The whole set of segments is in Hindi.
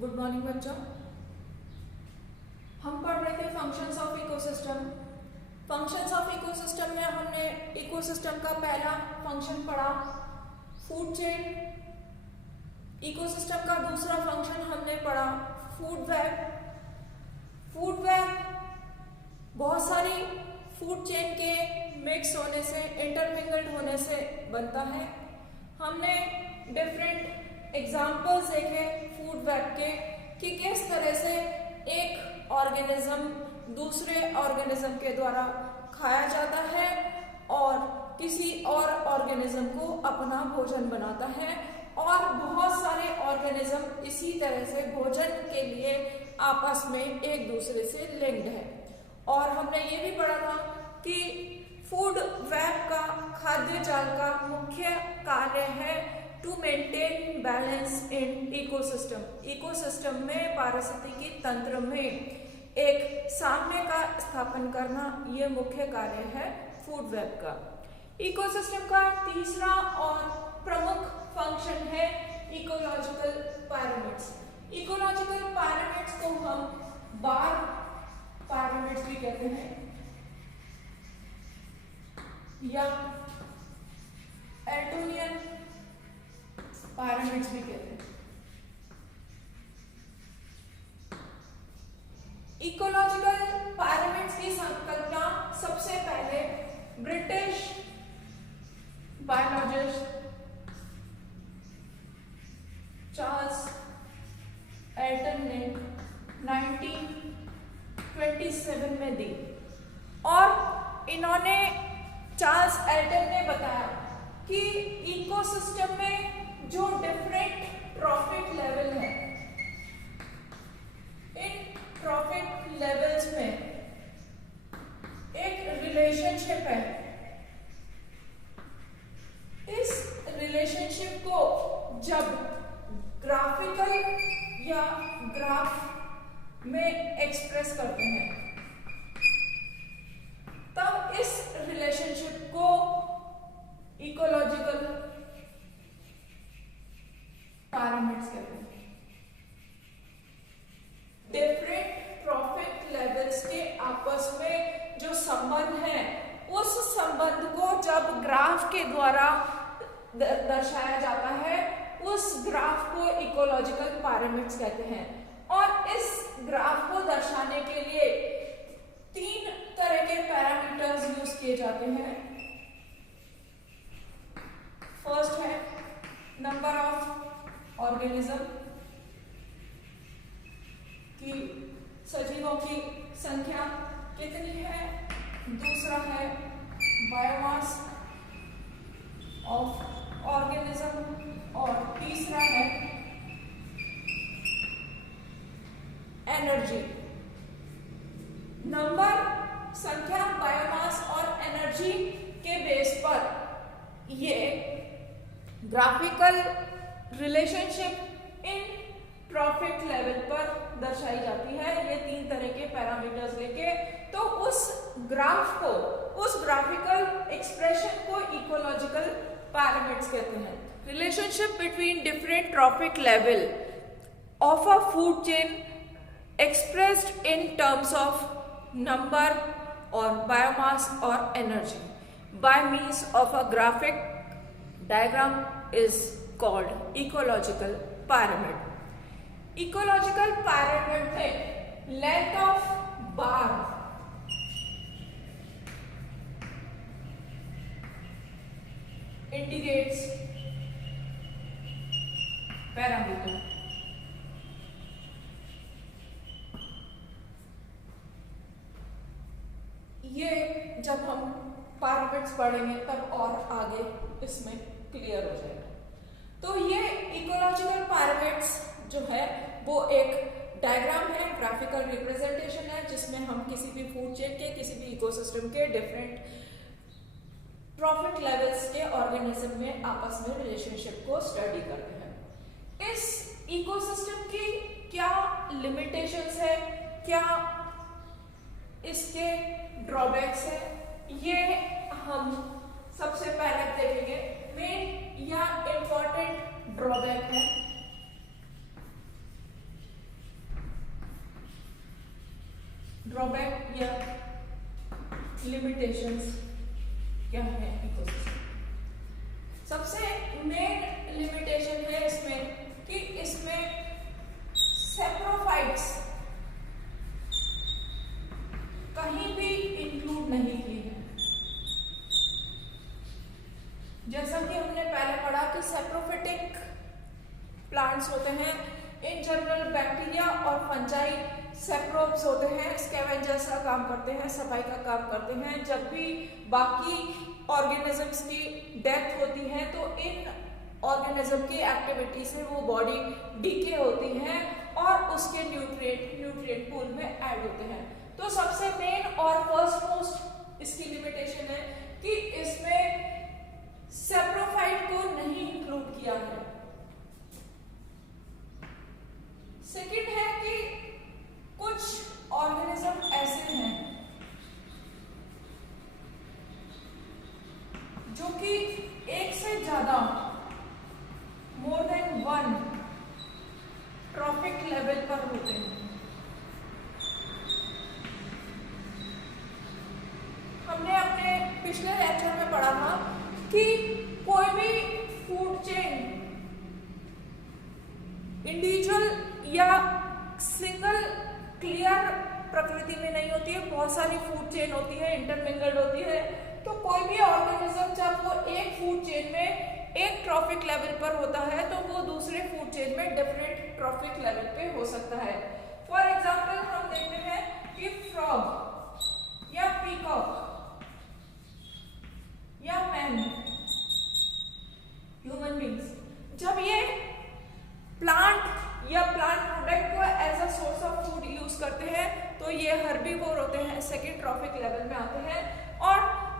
गुड मॉर्निंग बच्चों। हम पढ़ रहे थे functions of ecosystem. Functions of ecosystem में हमने इकोसिस्टम का पहला फंक्शन पढ़ा फूड चेन। इकोसिस्टम का दूसरा फंक्शन हमने पढ़ा फूड वेब। फूड वेब बहुत सारी फूड चेन के मिक्स होने से, इंटरमिंगल्ड होने से बनता है। हमने डिफरेंट एग्जाम्पल्स देखे फूड वेब के कि किस तरह से एक ऑर्गेनिज्म दूसरे ऑर्गेनिज्म के द्वारा खाया जाता है और किसी और ऑर्गेनिज्म को अपना भोजन बनाता है, और बहुत सारे ऑर्गेनिज्म इसी तरह से भोजन के लिए आपस में एक दूसरे से लिंक्ड है। और हमने ये भी पढ़ा था कि फूड वेब का, खाद्य जाल का मुख्य कार्य है to maintain balance in ecosystem. Ecosystem में, पारिस्थितिकी तंत्र में एक साम्य का स्थापन करना, ये मुख्य कार्य है फूड वेब का। इकोसिस्टम का तीसरा और प्रमुख फंक्शन है इकोलॉजिकल पिरामिड्स। इकोलॉजिकल पिरामिड्स को हम बार पिरामिड्स भी कहते हैं या एल्टोनियन पिरामिड्स भी कहते हैं। इकोलॉजिकल पिरामिड्स की संकल्पना सबसे पहले ब्रिटिश बायोलॉजिस्ट चार्ल्स एल्टन ने 1927 में दी, और इन्होंने, चार्ल्स एल्टन ने बताया कि इकोसिस्टम में जो डिफरेंट ट्रॉफिक लेवल है, इन ट्रॉफिक लेवल्स में एक रिलेशनशिप है। इस रिलेशनशिप को जब ग्राफिकल या ग्राफ में एक्सप्रेस करते हैं तब इस रिलेशनशिप को इकोलॉजिकल पिरामिड्स कहते हैं। डिफरेंट ट्रॉफिक लेवल्स के आपस में जो संबंध है, उस संबंध को जब ग्राफ के द्वारा दर्शाया जाता है, उस ग्राफ को इकोलॉजिकल पिरामिड्स कहते हैं। और इस ग्राफ को दर्शाने के लिए 3 तरह के पैरामीटर्स यूज किए जाते हैं। फर्स्ट है नंबर ऑफ ऑर्गेनिज्म, कि सजीवों की संख्या कितनी है। दूसरा है बायोमास ऑफ ऑर्गेनिज्म, और तीसरा है एनर्जी। नंबर, संख्या, बायोमास और एनर्जी के बेस पर ये graphical relationship in trophic level पर दर्शाई जाती है। ये 3 तरह के पैरामीटर्स लेके, तो उस ग्राफ को, उस ग्राफिकल एक्सप्रेशन को इकोलॉजिकल पिरामिड्स कहते हैं। Relationship between different trophic level of a food chain expressed in terms of number or biomass or energy by means of a graphic diagram is called ecological pyramid. Ecological pyramid में length of bar indicates parameter. ये जब हम पिरामिड्स पढ़ेंगे तब और आगे इसमें क्लियर हो जाएगा। तो ये इकोलॉजिकल पिरामिड्स जो है वो एक डायग्राम है, ग्राफिकल रिप्रेजेंटेशन है, जिसमें हम किसी भी फूड चेन के, किसी भी इकोसिस्टम के डिफरेंट ट्रॉफिक लेवल्स के ऑर्गेनिज्म में आपस में रिलेशनशिप को स्टडी करते हैं। इस इकोसिस्टम की क्या लिमिटेशंस है, क्या इसके ड्रॉबैक्स है, ये हम सबसे पहले देखेंगे। मेन या इंपॉर्टेंट ड्रॉबैक है ड्रॉबैक या लिमिटेशंस क्या है इकोसिस्टम। सबसे मेन लिमिटेशन है इसमें कि इसमें सैप्रोफाइट्स कहीं भी इंक्लूड नहीं की है। जैसा कि हमने पहले पढ़ा कि सैप्रोफिटिक प्लांट्स होते हैं, इन जनरल बैक्टीरिया और फंजाई सैप्रोब्स होते हैं, स्कैवेंजर्स का काम करते हैं, सफाई का काम करते हैं। जब भी बाकी ऑर्गेनिजम्स की डेथ होती है तो इन ऑर्गेनिज्म की एक्टिविटी से वो बॉडी डीके होती है और उसके न्यूट्रिएंट पूल में ऐड होते हैं। तो सबसे मेन और फर्स्ट मोस्ट इसकी लिमिटेशन है कि इसमें सैप्रोफाइट को नहीं इंक्लूड किया है। सेकंड है कि कुछ ऑर्गेनिज्म ऐसे हैं जो कि एक से ज्यादा more than one trophic level पर होते हैं। हमने अपने पिछले लेक्चर में पढ़ा था कि कोई भी फूड चेन इंडिविजुअल या सिंगल क्लियर प्रकृति में नहीं होती है, बहुत सारी फूड चेन होती है, इंटरमिंगल्ड होती है। तो कोई भी ऑर्गेनिज्म जब वो एक फूड चेन में एक ट्रॉफिक लेवल पर होता है तो वो दूसरे फूड चेन में डिफरेंट ट्रॉफिक लेवल पे हो सकता है। फॉर एग्जाम्पल हम देखते हैं कि फ्रॉग या पीकॉक या मैन, ह्यूमन बींग्स, जब ये प्लांट या प्लांट प्रोडक्ट को as a source of food use करते हैं तो ये हर्बीवोर होते हैं, सेकेंड ट्रॉफिक लेवल में आते हैं। और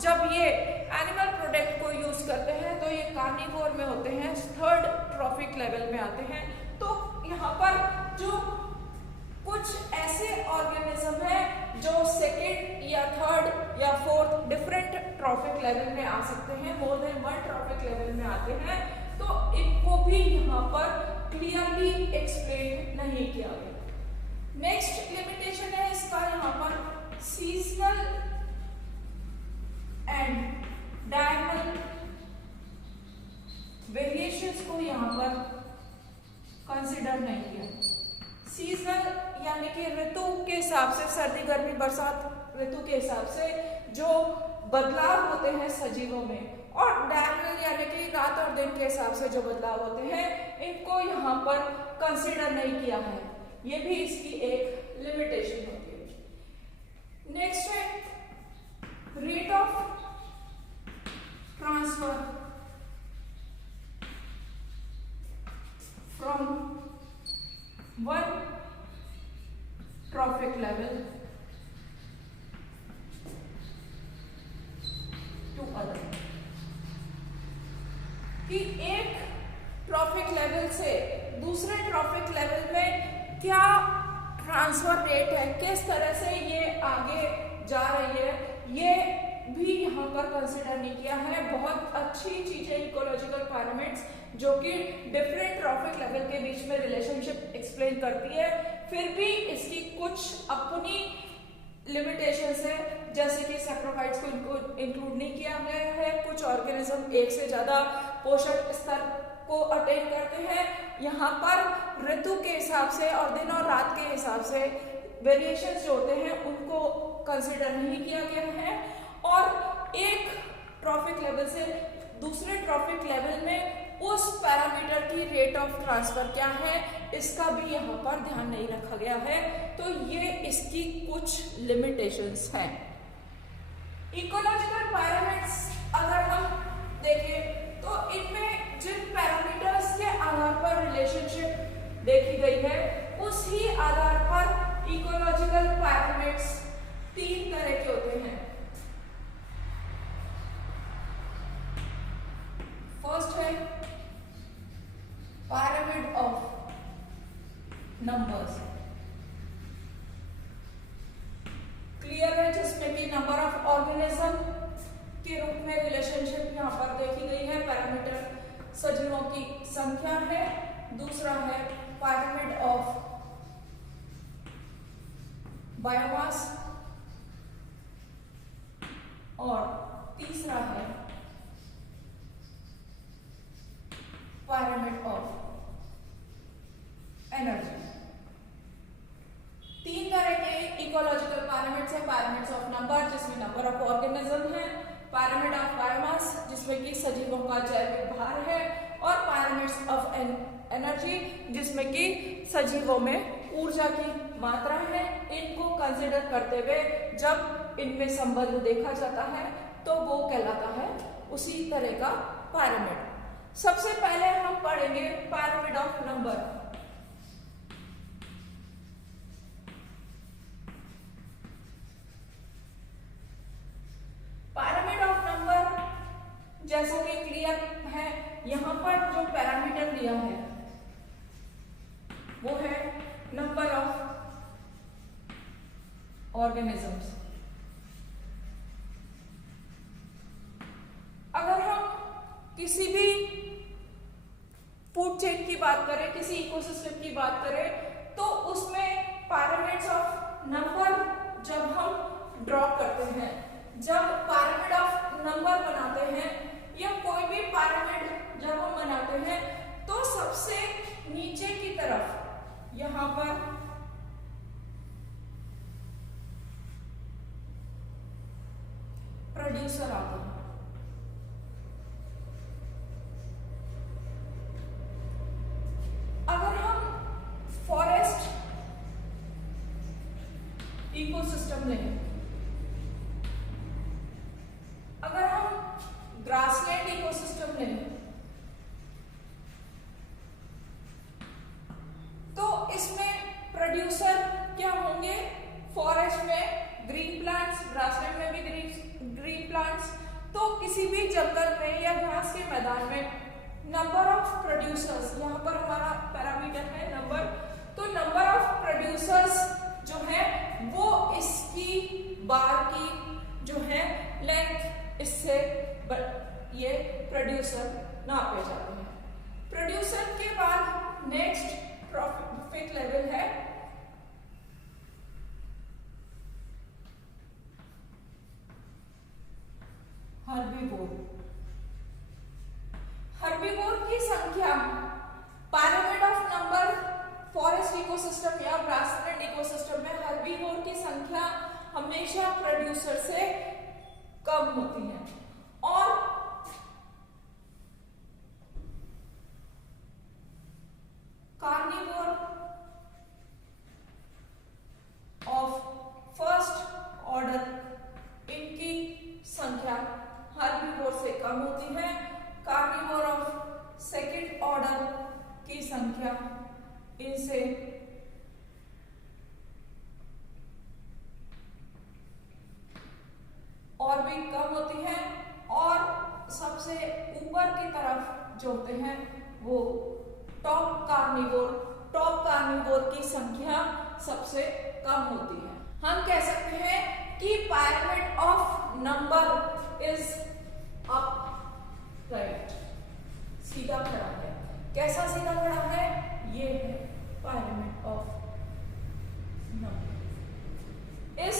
जब ये एनिमल प्रोडक्ट को यूज करते हैं तो ये कार्निवोर में होते हैं, थर्ड ट्रॉफिक लेवल में आते हैं। तो यहाँ पर जो कुछ ऐसे ऑर्गेनिज्म है जो सेकेंड या थर्ड या फोर्थ डिफरेंट ट्रॉफिक लेवल में आ सकते हैं, more than one trophic level में आते हैं, तो इनको भी यहाँ पर क्लियरली एक्सप्लेन नहीं किया गया। नेक्स्ट लिमिटेशन है इसका यहाँ पर सीजनल एंड डायगोनल वेरिएशंस को यहाँ पर कंसिडर नहीं किया। सीजनल यानी कि ऋतु के हिसाब से, सर्दी गर्मी बरसात ऋतु के हिसाब से जो बदलाव होते हैं सजीवों में, और डायगोनल यानी कि रात और दिन के हिसाब से जो बदलाव होते हैं, इनको यहाँ पर कंसिडर नहीं किया है। ये भी इसकी एक लिमिटेशन होती है। नेक्स्ट है rate of transfer from one trophic level to other, कि एक ट्रॉफिक लेवल से दूसरे ट्रॉफिक लेवल में क्या ट्रांसफर रेट है, किस तरह से ये आगे जा रही है, ये भी यहाँ पर कंसिडर नहीं किया है। बहुत अच्छी चीजें इकोलॉजिकल पैरामीटर्स जो कि डिफरेंट ट्रॉफिक लेवल के बीच में रिलेशनशिप एक्सप्लेन करती है, फिर भी इसकी कुछ अपनी लिमिटेशंस है, जैसे कि सैप्रोफाइट्स को इनको इंक्लूड नहीं किया गया है। कुछ ऑर्गेनिज्म एक से ज्यादा पोषक स्तर को अटेन करते हैं। यहाँ पर ऋतु के हिसाब से और दिन और रात के हिसाब से वेरिएशंस जो होते हैं उनको कंसिडर नहीं किया गया है। और एक ट्रॉफिक लेवल से दूसरे ट्रॉफिक लेवल में उस पैरामीटर की रेट ऑफ ट्रांसफर क्या है, इसका भी यहाँ पर ध्यान नहीं रखा गया है। तो ये इसकी कुछ लिमिटेशंस हैं। इकोलॉजिकल पैरामीटर्स अगर हम देखें तो इनमें जिन पैरामीटर्स के आधार पर रिलेशनशिप देखी गई है, उसी आधार पर इकोलॉजिकल पैरामीटर्स तीन तरह के होते हैं। फर्स्ट है pyramid of numbers, क्लियर है, जिसमें कि नंबर ऑफ ऑर्गेनिज्म के रूप में रिलेशनशिप यहाँ पर देखी गई है, पैरामीटर सजीवों की संख्या है। दूसरा है pyramid of बायोमास, एनर्जी। तीन तरह के इकोलॉजिकल पैरामीटर्स हैं, पैरामीटर्स ऑफ नंबर जिसमें नंबर ऑफ ऑर्गेनिज्म है, पैरामीटर ऑफ बायोमास जिसमें कि सजीवों का जैविक भार है, और पैरामीटर्स ऑफ एनर्जी जिसमें कि सजीवों में ऊर्जा की मात्रा है। इनको कंसिडर करते हुए जब इनमें संबंध देखा जाता है तो वो कहलाता है उसी तरह का पैरामीटर। सबसे पहले हम पढ़ेंगे parameter of number. Parameter of number जैसा कि क्लियर है, यहां पर जो पैरामीटर दिया है वो है नंबर ऑफ ऑर्गेनिजम्स। अगर हम किसी भी फूड चेन की बात करें, किसी इकोसिस्टम की बात करें, तो उसमें पैरामीटर्स ऑफ नंबर जब हम ड्रॉ करते हैं, जब पैरामीटर ऑफ नंबर बनाते हैं या कोई भी पैरामीटर जब हम बनाते हैं, तो सबसे नीचे की तरफ यहां पर प्रोड्यूसर आता है। अगर हम फॉरेस्ट इकोसिस्टम लें, अगर हम ग्रासलैंड इकोसिस्टम लें, तो इसमें प्रोड्यूसर क्या होंगे? फॉरेस्ट में ग्रीन प्लांट्स, ग्रासलैंड में भी ग्रीन प्लांट्स। तो किसी भी जंगल में या घास के मैदान में नंबर ऑफ प्रोड्यूसर्स, यहाँ पर हमारा पैरामीटर है नंबर, तो नंबर ऑफ प्रोड्यूसर्स जो है वो इसकी बार की जो है लेंथ, इससे ये प्रोड्यूसर नापे जाते हैं। प्रोड्यूसर के बाद नेक्स्ट प्रॉफिट लेवल है हर्बीवोर। हर्बीवोर की संख्या parameter of number forest ecosystem या ग्रासलैंड इकोसिस्टम में हर्बीवोर की संख्या हमेशा प्रोड्यूसर से कम होती है, और कार्निवोर ऑफ फर्स्ट ऑर्डर, इनकी संख्या हर्बीवोर से कम होती है। कार्निवोर ऑफ सेकंड ऑर्डर की संख्या इनसे और भी कम होती है, और सबसे ऊपर की तरफ जो होते हैं वो टॉप कार्निवोर की संख्या सबसे कम होती है। हम कह सकते हैं कि parameter of number is up right, सीधा खड़ा है। कैसा सीधा खड़ा है? ये है पैरामीटर ऑफ नंबर। इस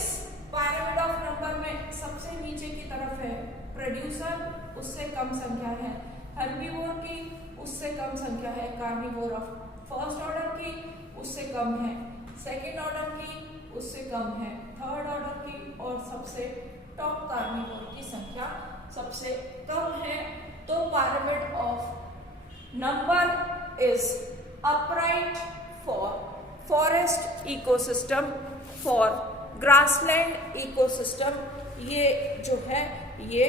पैरामीटर ऑफ नंबर में सबसे नीचे की तरफ है प्रोड्यूसर, उससे कम संख्या है हर्बीवोर की, उससे कम संख्या है कार्निवोर ऑफ फर्स्ट ऑर्डर की, उससे कम है सेकेंड ऑर्डर की, उससे कम है थर्ड ऑर्डर की, और सबसे टॉप कार्निवोर की संख्या सबसे कम है। तो parameter of number is upright for forest ecosystem, for grassland ecosystem, ये जो है ये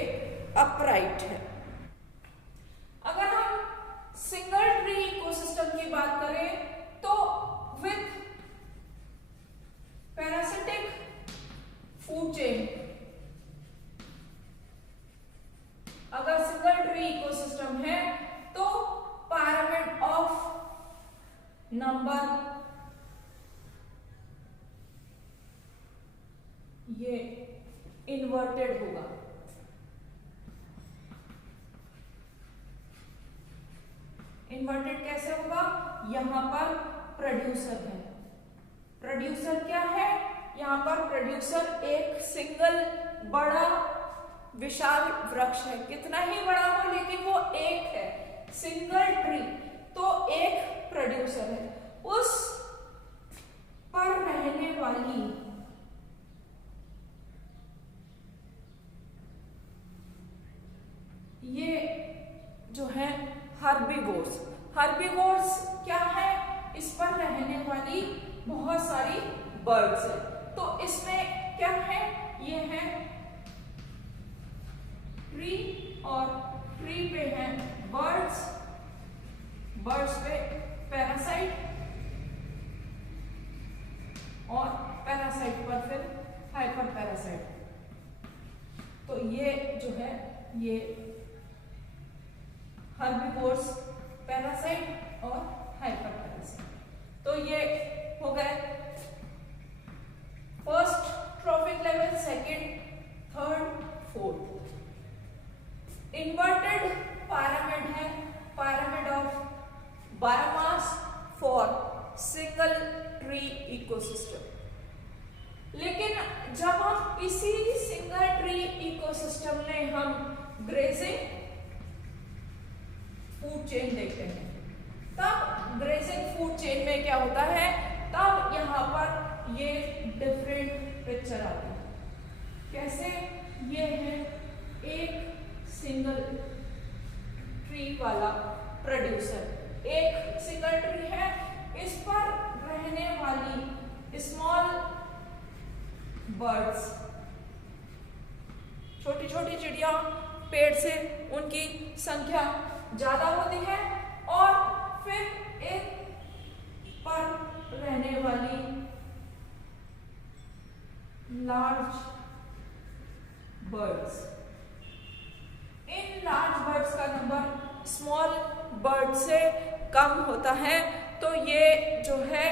अपराइट है। अगर हम सिंगल ट्री इकोसिस्टम की बात करें तो विथ पैरासिटिक फूड चेन, अगर सिंगल ट्री इकोसिस्टम है तो पैरामीटर ऑफ नंबर ये इन्वर्टेड होगा। इन्वर्टेड कैसे होगा? यहां पर प्रोड्यूसर है, प्रोड्यूसर क्या है? यहां पर प्रोड्यूसर एक सिंगल बड़ा विशाल वृक्ष है, कितना ही बड़ा हो लेकिन वो एक है, सिंगल ट्री, तो एक प्रोड्यूसर है। उस पर रहने वाली ये जो है हर्बीवोर्स। हर्बीवोर्स क्या है? इस पर रहने वाली बहुत सारी बर्ड्स है। तो इसमें क्या है? ये है ट्री और ट्री पे है बर्ड्स, बर्ड्स पे पैरासाइट और पैरासाइट पर फिर हाइपर पैरासाइट। तो ये जो है ये हर्बीवोर्स, पैरासाइट और हाइपर पैरासाइट। तो ये हो गए first trophic level, second, third, fourth. Inverted pyramid है, pyramid of biomass for single tree ecosystem. लेकिन जब हम इसी सिंगल ट्री इकोसिस्टम में हम ग्रेजिंग फूड चेन देखते हैं, तब ग्रेजिंग फूड चेन में क्या होता है? तब यहाँ पर ये डिफरेंट पिक्चर आती है। कैसे? ये है एक सिंगल ट्री वाला प्रोड्यूसर, एक सिंगल ट्री है, इस पर रहने वाली स्मॉल बर्ड्स, छोटी छोटी चिड़िया, पेड़ से उनकी संख्या ज्यादा होती है, और फिर एक पर रहने वाली large birds. In large birds का नंबर स्मॉल बर्ड से कम होता है। तो ये जो है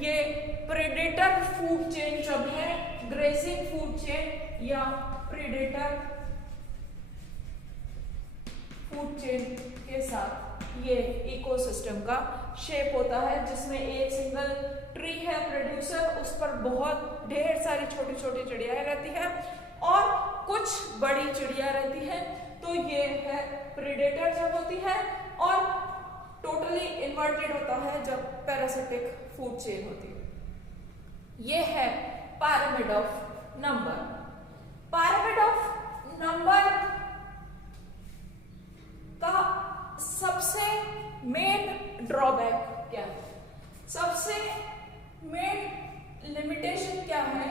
ये प्रेडेटर फूड चेन जब है, ग्रेजिंग फूड चेन या प्रेडेटर फूड चेन के साथ ये इकोसिस्टम का शेप होता है, जिसमें एक सिंगल ट्री है प्रोड्यूसर, उस पर बहुत ढेर सारी छोटी छोटी चिड़िया रहती है और कुछ बड़ी चिड़िया रहती है। तो ये है प्रेडेटर जब होती है, और टोटली इन्वर्टेड होता है जब पैरासिटिक फूड चेन होती है। ये है pyramid of number. pyramid of number का सबसे मेन ड्रॉबैक क्या है? सबसे मेन लिमिटेशन क्या है?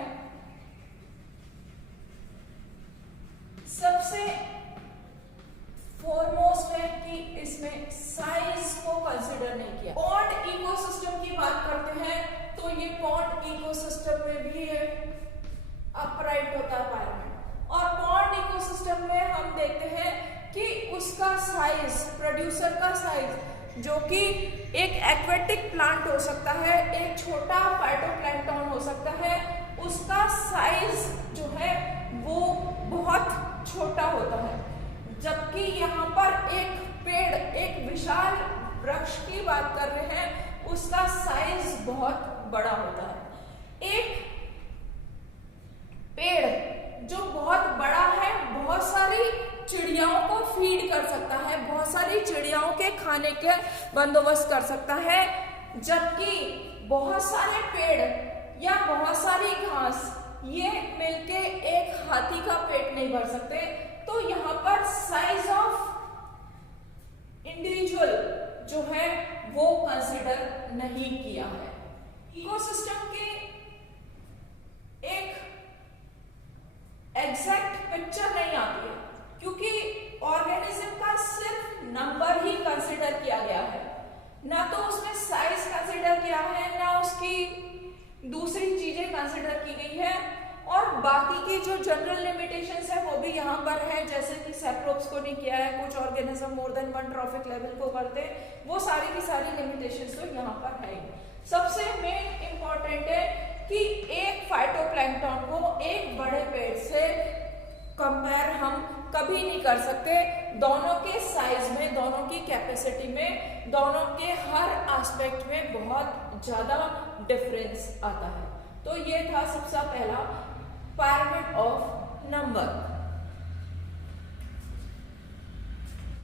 सबसे फॉरमोस्ट है कि इसमें साइज को कंसिडर नहीं किया। पॉन्ड इकोसिस्टम की बात करते हैं तो ये पॉन्ड इकोसिस्टम में भी अपराइट होता है pyramid, और पॉन्ड इकोसिस्टम में हम देखते हैं कि उसका साइज, प्रोड्यूसर का साइज, जो कि एक एक्वेटिक प्लांट हो सकता है, एक छोटा फाइटोप्लैंक्टन हो सकता है, उसका साइज जो है वो बहुत छोटा होता है। जबकि यहाँ पर एक पेड़, एक विशाल वृक्ष की बात कर रहे हैं, उसका साइज बहुत बड़ा होता है। एक पेड़ जो बहुत बड़ा है, बहुत सारी चिड़ियाओं को फीड कर सकता है, बहुत सारी चिड़ियाओं के खाने के बंदोबस्त कर सकता है, जबकि बहुत सारे पेड़ या बहुत सारी घास ये मिलके एक हाथी का पेट नहीं भर सकते। तो यहाँ पर साइज ऑफ इंडिविजुअल जो है वो कंसिडर नहीं किया है। इकोसिस्टम की एक एग्जैक्ट पिक्चर नहीं आती है, क्योंकि ऑर्गेनिज्म का सिर्फ नंबर ही कंसिडर किया गया है, ना तो उसमें साइज कंसिडर किया है, ना उसकी दूसरी चीजें कंसिडर की गई है, और बाकी की जो जनरल लिमिटेशंस है वो भी यहाँ पर है, जैसे कि सेप्रोप्स को नहीं किया है, कुछ organism more than 1 trophic level को करते हैं, वो सारी की सारी लिमिटेशंस तो यहाँ पर है। सबसे मेन इंपॉर्टेंट है कि एक फाइटोप्लैंक्टन को एक बड़े पेड़ से कंपेयर हम कभी नहीं कर सकते। दोनों के साइज में, दोनों की कैपेसिटी में, दोनों के हर एस्पेक्ट में बहुत ज्यादा डिफरेंस आता है। तो ये था सबसे पहला